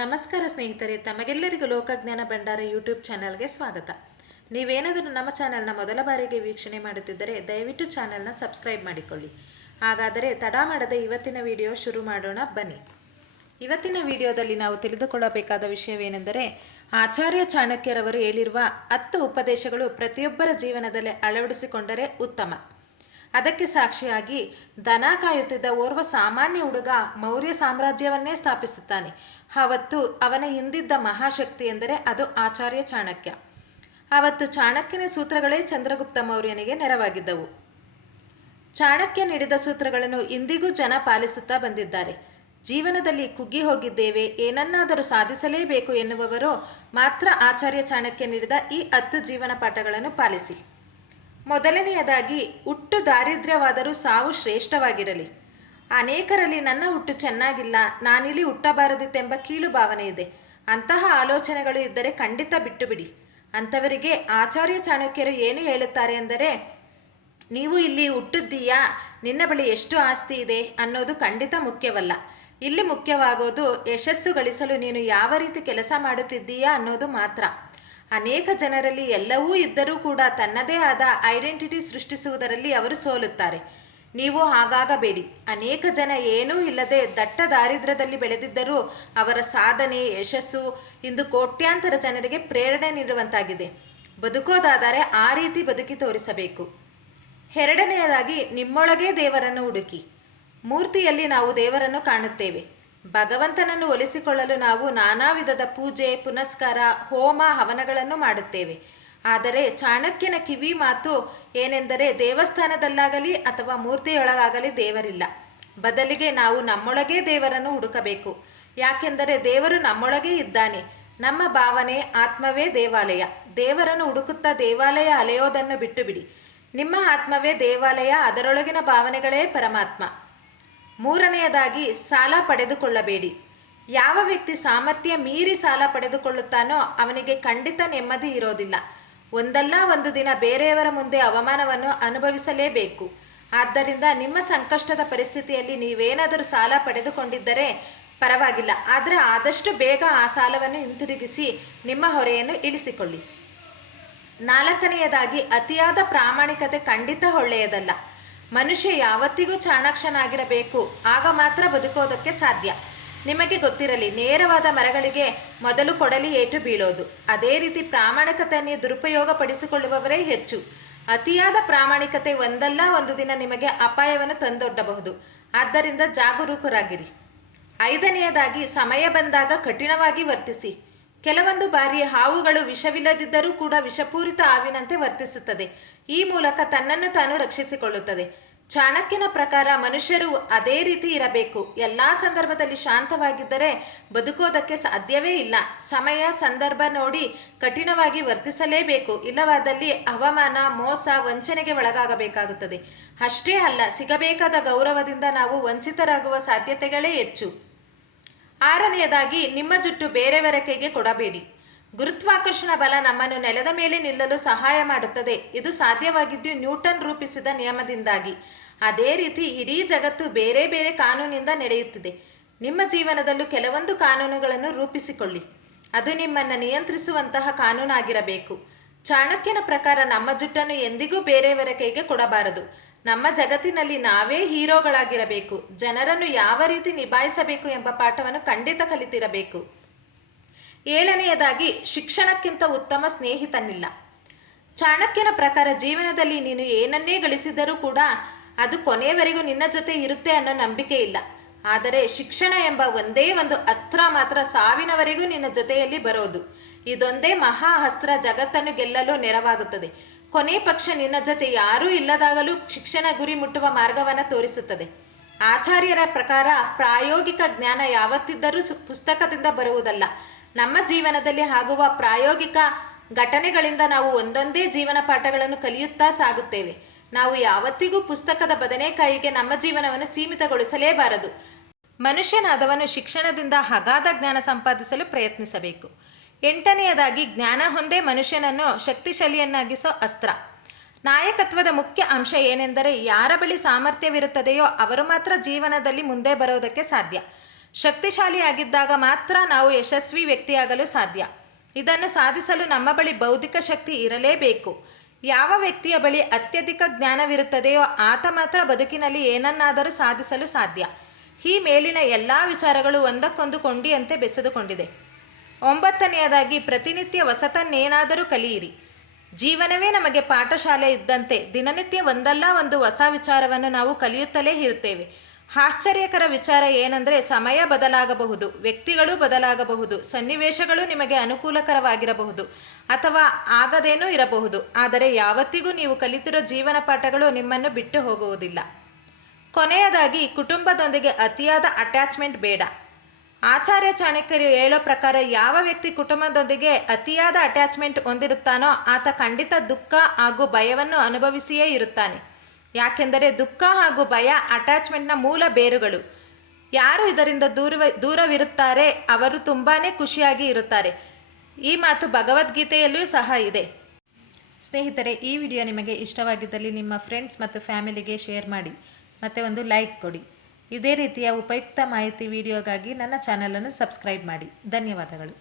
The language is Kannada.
ನಮಸ್ಕಾರ ಸ್ನೇಹಿತರೆ, ತಮಗೆಲ್ಲರಿಗೂ ಲೋಕಜ್ಞಾನ ಭಂಡಾರ ಯೂಟ್ಯೂಬ್ ಚಾನಲ್ಗೆ ಸ್ವಾಗತ. ನೀವೇನಾದರೂ ನಮ್ಮ ಚಾನಲ್ನ ಮೊದಲ ಬಾರಿಗೆ ವೀಕ್ಷಣೆ ಮಾಡುತ್ತಿದ್ದರೆ ದಯವಿಟ್ಟು ಚಾನಲ್ನ ಸಬ್ಸ್ಕ್ರೈಬ್ ಮಾಡಿಕೊಳ್ಳಿ. ಹಾಗಾದರೆ ತಡ ಮಾಡದೆ ಇವತ್ತಿನ ವಿಡಿಯೋ ಶುರು ಮಾಡೋಣ ಬನ್ನಿ. ಇವತ್ತಿನ ವಿಡಿಯೋದಲ್ಲಿ ನಾವು ತಿಳಿದುಕೊಳ್ಳಬೇಕಾದ ವಿಷಯವೇನೆಂದರೆ, ಆಚಾರ್ಯ ಚಾಣಕ್ಯರವರು ಹೇಳಿರುವ 10 ಉಪದೇಶಗಳು ಪ್ರತಿಯೊಬ್ಬರ ಜೀವನದಲ್ಲಿ ಅಳವಡಿಸಿಕೊಂಡರೆ ಉತ್ತಮ. ಅದಕ್ಕೆ ಸಾಕ್ಷಿಯಾಗಿ ದನ ಕಾಯುತ್ತಿದ್ದ ಓರ್ವ ಸಾಮಾನ್ಯ ಹುಡುಗ ಮೌರ್ಯ ಸಾಮ್ರಾಜ್ಯವನ್ನೇ ಸ್ಥಾಪಿಸುತ್ತಾನೆ. ಆವತ್ತು ಅವನ ಹಿಂದಿದ್ದ ಮಹಾಶಕ್ತಿ ಎಂದರೆ ಅದು ಆಚಾರ್ಯ ಚಾಣಕ್ಯ. ಆವತ್ತು ಚಾಣಕ್ಯನ ಸೂತ್ರಗಳೇ ಚಂದ್ರಗುಪ್ತ ಮೌರ್ಯನಿಗೆ ನೆರವಾಗಿದ್ದವು. ಚಾಣಕ್ಯ ನೀಡಿದ ಸೂತ್ರಗಳನ್ನು ಇಂದಿಗೂ ಜನ ಪಾಲಿಸುತ್ತಾ ಬಂದಿದ್ದಾರೆ. ಜೀವನದಲ್ಲಿ ಕುಗ್ಗಿ ಹೋಗಿದ್ದೇವೆ, ಏನನ್ನಾದರೂ ಸಾಧಿಸಲೇಬೇಕು ಎನ್ನುವವರು ಮಾತ್ರ ಆಚಾರ್ಯ ಚಾಣಕ್ಯ ನೀಡಿದ ಈ 10 ಜೀವನ ಪಾಠಗಳನ್ನು ಪಾಲಿಸಿ. ಮೊದಲನೆಯದಾಗಿ, ಹುಟ್ಟು ದಾರಿದ್ರ್ಯವಾದರೂ ಸಾವು ಶ್ರೇಷ್ಠವಾಗಿರಲಿ. ಅನೇಕರಲ್ಲಿ ನನ್ನ ಹುಟ್ಟು ಚೆನ್ನಾಗಿಲ್ಲ, ನಾನಿಲ್ಲಿ ಹುಟ್ಟಬಾರದಿತ್ತೆಂಬ ಕೀಳು ಭಾವನೆ ಇದೆ. ಅಂತಹ ಆಲೋಚನೆಗಳು ಇದ್ದರೆ ಖಂಡಿತ ಬಿಟ್ಟು ಬಿಡಿ. ಅಂಥವರಿಗೆ ಆಚಾರ್ಯ ಚಾಣಕ್ಯರು ಏನು ಹೇಳುತ್ತಾರೆ ಎಂದರೆ, ನೀವು ಇಲ್ಲಿ ಹುಟ್ಟಿದ್ದೀಯಾ, ನಿನ್ನ ಬಳಿ ಎಷ್ಟು ಆಸ್ತಿ ಇದೆ ಅನ್ನೋದು ಖಂಡಿತ ಮುಖ್ಯವಲ್ಲ. ಇಲ್ಲಿ ಮುಖ್ಯವಾಗೋದು ಯಶಸ್ಸು ಗಳಿಸಲು ನೀನು ಯಾವ ರೀತಿ ಕೆಲಸ ಮಾಡುತ್ತಿದ್ದೀಯಾ ಅನ್ನೋದು ಮಾತ್ರ. ಅನೇಕ ಜನರಲ್ಲಿ ಎಲ್ಲವೂ ಇದ್ದರೂ ಕೂಡ ತನ್ನದೇ ಆದ ಐಡೆಂಟಿಟಿ ಸೃಷ್ಟಿಸುವುದರಲ್ಲಿ ಅವರು ಸೋಲುತ್ತಾರೆ. ನೀವು ಹಾಗಾಗಬೇಡಿ. ಅನೇಕ ಜನ ಏನೂ ಇಲ್ಲದೆ ದಟ್ಟ ದಾರಿದ್ರ್ಯದಲ್ಲಿ ಬೆಳೆದಿದ್ದರೂ ಅವರ ಸಾಧನೆ, ಯಶಸ್ಸು ಇಂದು ಕೋಟ್ಯಾಂತರ ಜನರಿಗೆ ಪ್ರೇರಣೆ ನೀಡುವಂತಾಗಿದೆ. ಬದುಕೋದಾದರೆ ಆ ರೀತಿ ಬದುಕಿ ತೋರಿಸಬೇಕು. ಎರಡನೆಯದಾಗಿ, ನಿಮ್ಮೊಳಗೇ ದೇವರನ್ನು ಹುಡುಕಿ. ಮೂರ್ತಿಯಲ್ಲಿ ನಾವು ದೇವರನ್ನು ಕಾಣುತ್ತೇವೆ. ಭಗವಂತನನ್ನು ಒಲಿಸಿಕೊಳ್ಳಲು ನಾವು ನಾನಾ ವಿಧದ ಪೂಜೆ, ಪುನಸ್ಕಾರ, ಹೋಮ, ಹವನಗಳನ್ನು ಮಾಡುತ್ತೇವೆ. ಆದರೆ ಚಾಣಕ್ಯನ ಕಿವಿ ಮಾತು ಏನೆಂದರೆ, ದೇವಸ್ಥಾನದಲ್ಲಾಗಲಿ ಅಥವಾ ಮೂರ್ತಿಯೊಳಗಾಗಲಿ ದೇವರಿಲ್ಲ. ಬದಲಿಗೆ ನಾವು ನಮ್ಮೊಳಗೇ ದೇವರನ್ನು ಹುಡುಕಬೇಕು. ಯಾಕೆಂದರೆ ದೇವರು ನಮ್ಮೊಳಗೇ ಇದ್ದಾನೆ. ನಮ್ಮ ಭಾವನೆ, ಆತ್ಮವೇ ದೇವಾಲಯ. ದೇವರನ್ನು ಹುಡುಕುತ್ತಾ ದೇವಾಲಯ ಅಲೆಯೋದನ್ನು ಬಿಟ್ಟು ಬಿಡಿ. ನಿಮ್ಮ ಆತ್ಮವೇ ದೇವಾಲಯ, ಅದರೊಳಗಿನ ಭಾವನೆಗಳೇ ಪರಮಾತ್ಮ. ಮೂರನೆಯದಾಗಿ, ಸಾಲ ಪಡೆದುಕೊಳ್ಳಬೇಡಿ. ಯಾವ ವ್ಯಕ್ತಿ ಸಾಮರ್ಥ್ಯ ಮೀರಿ ಸಾಲ ಪಡೆದುಕೊಳ್ಳುತ್ತಾನೋ ಅವನಿಗೆ ಖಂಡಿತ ನೆಮ್ಮದಿ ಇರೋದಿಲ್ಲ. ಒಂದಲ್ಲ ಒಂದು ದಿನ ಬೇರೆಯವರ ಮುಂದೆ ಅವಮಾನವನ್ನು ಅನುಭವಿಸಲೇಬೇಕು. ಆದ್ದರಿಂದ ನಿಮ್ಮ ಸಂಕಷ್ಟದ ಪರಿಸ್ಥಿತಿಯಲ್ಲಿ ನೀವೇನಾದರೂ ಸಾಲ ಪಡೆದುಕೊಂಡಿದ್ದರೆ ಪರವಾಗಿಲ್ಲ, ಆದರೆ ಆದಷ್ಟು ಬೇಗ ಆ ಸಾಲವನ್ನು ಹಿಂತಿರುಗಿಸಿ ನಿಮ್ಮ ಹೊರೆಯನ್ನು ಇಳಿಸಿಕೊಳ್ಳಿ. ನಾಲ್ಕನೆಯದಾಗಿ, ಅತಿಯಾದ ಪ್ರಾಮಾಣಿಕತೆ ಖಂಡಿತ ಒಳ್ಳೆಯದಲ್ಲ. ಮನುಷ್ಯ ಯಾವತ್ತಿಗೂ ಚಾಣಾಕ್ಷನಾಗಿರಬೇಕು, ಆಗ ಮಾತ್ರ ಬದುಕೋದಕ್ಕೆ ಸಾಧ್ಯ. ನಿಮಗೆ ಗೊತ್ತಿರಲಿ, ನೇರವಾದ ಮರಗಳಿಗೆ ಮೊದಲು ಕೊಡಲಿ ಏಟು ಬೀಳೋದು. ಅದೇ ರೀತಿ ಪ್ರಾಮಾಣಿಕತೆಯನ್ನು ದುರುಪಯೋಗ ಪಡಿಸಿಕೊಳ್ಳುವವರೇ ಹೆಚ್ಚು. ಅತಿಯಾದ ಪ್ರಾಮಾಣಿಕತೆ ಒಂದಲ್ಲ ಒಂದು ದಿನ ನಿಮಗೆ ಅಪಾಯವನ್ನು ತಂದೊಡ್ಡಬಹುದು. ಆದ್ದರಿಂದ ಜಾಗರೂಕರಾಗಿರಿ. ಐದನೆಯದಾಗಿ, ಸಮಯ ಬಂದಾಗ ಕಠಿಣವಾಗಿ ವರ್ತಿಸಿ. ಕೆಲವೊಂದು ಬಾರಿ ಹಾವುಗಳು ವಿಷವಿಲ್ಲದಿದ್ದರೂ ಕೂಡ ವಿಷಪೂರಿತ ಹಾವಿನಂತೆ ವರ್ತಿಸುತ್ತದೆ. ಈ ಮೂಲಕ ತನ್ನನ್ನು ತಾನು ರಕ್ಷಿಸಿಕೊಳ್ಳುತ್ತದೆ. ಚಾಣಕ್ಯನ ಪ್ರಕಾರ ಮನುಷ್ಯರು ಅದೇ ರೀತಿ ಇರಬೇಕು. ಎಲ್ಲ ಸಂದರ್ಭದಲ್ಲಿ ಶಾಂತವಾಗಿದ್ದರೆ ಬದುಕೋದಕ್ಕೆ ಸಾಧ್ಯವೇ ಇಲ್ಲ. ಸಮಯ, ಸಂದರ್ಭ ನೋಡಿ ಕಠಿಣವಾಗಿ ವರ್ತಿಸಲೇಬೇಕು. ಇಲ್ಲವಾದಲ್ಲಿ ಅವಮಾನ, ಮೋಸ, ವಂಚನೆಗೆ ಒಳಗಾಗಬೇಕಾಗುತ್ತದೆ. ಅಷ್ಟೇ ಅಲ್ಲ, ಸಿಗಬೇಕಾದ ಗೌರವದಿಂದ ನಾವು ವಂಚಿತರಾಗುವ ಸಾಧ್ಯತೆಗಳೇ ಹೆಚ್ಚು. ಆರನೆಯದಾಗಿ, ನಿಮ್ಮ ಜುಟ್ಟು ಬೇರೆಯವರ ಕೈಗೆ ಕೊಡಬೇಡಿ. ಗುರುತ್ವಾಕರ್ಷಣ ಬಲ ನಮ್ಮನ್ನು ನೆಲದ ಮೇಲೆ ನಿಲ್ಲಲು ಸಹಾಯ ಮಾಡುತ್ತದೆ. ಇದು ಸಾಧ್ಯವಾಗಿದ್ದು ನ್ಯೂಟನ್ ರೂಪಿಸಿದ ನಿಯಮದಿಂದಾಗಿ. ಅದೇ ರೀತಿ ಇಡೀ ಜಗತ್ತು ಬೇರೆ ಬೇರೆ ಕಾನೂನಿಂದ ನಡೆಯುತ್ತಿದೆ. ನಿಮ್ಮ ಜೀವನದಲ್ಲೂ ಕೆಲವೊಂದು ಕಾನೂನುಗಳನ್ನು ರೂಪಿಸಿಕೊಳ್ಳಿ. ಅದು ನಿಮ್ಮನ್ನು ನಿಯಂತ್ರಿಸುವಂತಹ ಕಾನೂನಾಗಿರಬೇಕು. ಚಾಣಕ್ಯನ ಪ್ರಕಾರ ನಮ್ಮ ಜುಟ್ಟನ್ನು ಎಂದಿಗೂ ಬೇರೆಯವರ ಕೈಗೆ ಕೊಡಬಾರದು. ನಮ್ಮ ಜಗತ್ತಿನಲ್ಲಿ ನಾವೇ ಹೀರೋಗಳಾಗಿರಬೇಕು. ಜನರನ್ನು ಯಾವ ರೀತಿ ನಿಭಾಯಿಸಬೇಕು ಎಂಬ ಪಾಠವನ್ನು ಖಂಡಿತ ಕಲಿತಿರಬೇಕು. ಏಳನೆಯದಾಗಿ, ಶಿಕ್ಷಣಕ್ಕಿಂತ ಉತ್ತಮ ಸ್ನೇಹಿತನಿಲ್ಲ. ಚಾಣಕ್ಯನ ಪ್ರಕಾರ ಜೀವನದಲ್ಲಿ ನೀನು ಏನನ್ನೇ ಗಳಿಸಿದರೂ ಕೂಡ ಅದು ಕೊನೆಯವರೆಗೂ ನಿನ್ನ ಜೊತೆ ಇರುತ್ತೆ ಅನ್ನೋ ನಂಬಿಕೆ ಇಲ್ಲ. ಆದರೆ ಶಿಕ್ಷಣ ಎಂಬ ಒಂದೇ ಒಂದು ಅಸ್ತ್ರ ಮಾತ್ರ ಸಾವಿನವರೆಗೂ ನಿನ್ನ ಜೊತೆಯಲ್ಲಿ ಬರೋದು. ಇದೊಂದೇ ಮಹಾ ಅಸ್ತ್ರ ಜಗತ್ತನ್ನು ಗೆಲ್ಲಲು ನೆರವಾಗುತ್ತದೆ. ಕೊನೆ ಪಕ್ಷ ನಿನ್ನ ಜೊತೆ ಯಾರೂ ಇಲ್ಲದಾಗಲೂ ಶಿಕ್ಷಣ ಗುರಿ ಮುಟ್ಟುವ ಮಾರ್ಗವನ್ನು ತೋರಿಸುತ್ತದೆ. ಆಚಾರ್ಯರ ಪ್ರಕಾರ ಪ್ರಾಯೋಗಿಕ ಜ್ಞಾನ ಯಾವತ್ತಿದ್ದರೂ ಪುಸ್ತಕದಿಂದ ಬರುವುದಲ್ಲ. ನಮ್ಮ ಜೀವನದಲ್ಲಿ ಆಗುವ ಪ್ರಾಯೋಗಿಕ ಘಟನೆಗಳಿಂದ ನಾವು ಒಂದೊಂದೇ ಜೀವನ ಪಾಠಗಳನ್ನು ಕಲಿಯುತ್ತಾ ಸಾಗುತ್ತೇವೆ. ನಾವು ಯಾವತ್ತಿಗೂ ಪುಸ್ತಕದ ಬದನೆಕಾಯಿಗೆ ನಮ್ಮ ಜೀವನವನ್ನು ಸೀಮಿತಗೊಳಿಸಲೇಬಾರದು. ಮನುಷ್ಯನಾದವನು ಶಿಕ್ಷಣದಿಂದ ಅಗಾಧ ಜ್ಞಾನ ಸಂಪಾದಿಸಲು ಪ್ರಯತ್ನಿಸಬೇಕು. ಎಂಟನೆಯದಾಗಿ, ಜ್ಞಾನ ಹೊಂದೇ ಮನುಷ್ಯನನ್ನು ಶಕ್ತಿಶಾಲಿಯನ್ನಾಗಿಸೋ ಅಸ್ತ್ರ. ನಾಯಕತ್ವದ ಮುಖ್ಯ ಅಂಶ ಏನೆಂದರೆ, ಯಾರ ಬಳಿ ಸಾಮರ್ಥ್ಯವಿರುತ್ತದೆಯೋ ಅವರು ಮಾತ್ರ ಜೀವನದಲ್ಲಿ ಮುಂದೆ ಬರೋದಕ್ಕೆ ಸಾಧ್ಯ. ಶಕ್ತಿಶಾಲಿಯಾಗಿದ್ದಾಗ ಮಾತ್ರ ನಾವು ಯಶಸ್ವಿ ವ್ಯಕ್ತಿಯಾಗಲು ಸಾಧ್ಯ. ಇದನ್ನು ಸಾಧಿಸಲು ನಮ್ಮ ಬಳಿ ಬೌದ್ಧಿಕ ಶಕ್ತಿ ಇರಲೇಬೇಕು. ಯಾವ ವ್ಯಕ್ತಿಯ ಬಳಿ ಅತ್ಯಧಿಕ ಜ್ಞಾನವಿರುತ್ತದೆಯೋ ಆತ ಮಾತ್ರ ಬದುಕಿನಲ್ಲಿ ಏನನ್ನಾದರೂ ಸಾಧಿಸಲು ಸಾಧ್ಯ. ಈ ಮೇಲಿನ ಎಲ್ಲ ವಿಚಾರಗಳು ಒಂದಕ್ಕೊಂದು ಕೊಂಡಿಯಂತೆ ಬೆಸೆದುಕೊಂಡಿದೆ. 9ನೇದಾಗಿ, ಪ್ರತಿನಿತ್ಯ ಹೊಸತನ್ನೇನಾದರೂ ಕಲಿಯಿರಿ. ಜೀವನವೇ ನಮಗೆ ಪಾಠಶಾಲೆ ಇದ್ದಂತೆ. ದಿನನಿತ್ಯ ಒಂದಲ್ಲ ಒಂದು ಹೊಸ ವಿಚಾರವನ್ನು ನಾವು ಕಲಿಯುತ್ತಲೇ ಇರುತ್ತೇವೆ. ಆಶ್ಚರ್ಯಕರ ವಿಚಾರ ಏನೆಂದರೆ, ಸಮಯ ಬದಲಾಗಬಹುದು, ವ್ಯಕ್ತಿಗಳು ಬದಲಾಗಬಹುದು, ಸನ್ನಿವೇಶಗಳು ನಿಮಗೆ ಅನುಕೂಲಕರವಾಗಿರಬಹುದು ಅಥವಾ ಆಗದೇನೂ ಇರಬಹುದು. ಆದರೆ ಯಾವತ್ತಿಗೂ ನೀವು ಕಲಿತಿರೋ ಜೀವನ ಪಾಠಗಳು ನಿಮ್ಮನ್ನು ಬಿಟ್ಟು ಹೋಗುವುದಿಲ್ಲ. ಕೊನೆಯದಾಗಿ, ಕುಟುಂಬದೊಂದಿಗೆ ಅತಿಯಾದ ಅಟ್ಯಾಚ್ಮೆಂಟ್ ಬೇಡ. ಆಚಾರ್ಯ ಚಾಣಕ್ಯರು ಹೇಳೋ ಪ್ರಕಾರ ಯಾವ ವ್ಯಕ್ತಿ ಕುಟುಂಬದೊಂದಿಗೆ ಅತಿಯಾದ ಅಟ್ಯಾಚ್ಮೆಂಟ್ ಹೊಂದಿರುತ್ತಾನೋ ಆತ ಖಂಡಿತ ದುಃಖ ಹಾಗೂ ಭಯವನ್ನು ಅನುಭವಿಸಿಯೇ ಇರುತ್ತಾನೆ. ಯಾಕೆಂದರೆ ದುಃಖ ಹಾಗೂ ಭಯ ಅಟ್ಯಾಚ್ಮೆಂಟ್ನ ಮೂಲ ಬೇರುಗಳು. ಯಾರು ಇದರಿಂದ ದೂರವಿರುತ್ತಾರೆ ಅವರು ತುಂಬಾ ಖುಷಿಯಾಗಿ ಇರುತ್ತಾರೆ. ಈ ಮಾತು ಭಗವದ್ಗೀತೆಯಲ್ಲೂ ಸಹ ಇದೆ. ಸ್ನೇಹಿತರೆ, ಈ ವಿಡಿಯೋ ನಿಮಗೆ ಇಷ್ಟವಾಗಿದ್ದಲ್ಲಿ ನಿಮ್ಮ ಫ್ರೆಂಡ್ಸ್ ಮತ್ತು ಫ್ಯಾಮಿಲಿಗೆ ಶೇರ್ ಮಾಡಿ ಮತ್ತು ಒಂದು ಲೈಕ್ ಕೊಡಿ. ಇದೇ ರೀತಿಯ ಉಪಯುಕ್ತ ಮಾಹಿತಿ ವಿಡಿಯೋಗಾಗಿ ನನ್ನ ಚಾನಲನ್ನು ಸಬ್ಸ್ಕ್ರೈಬ್ ಮಾಡಿ. ಧನ್ಯವಾದಗಳು.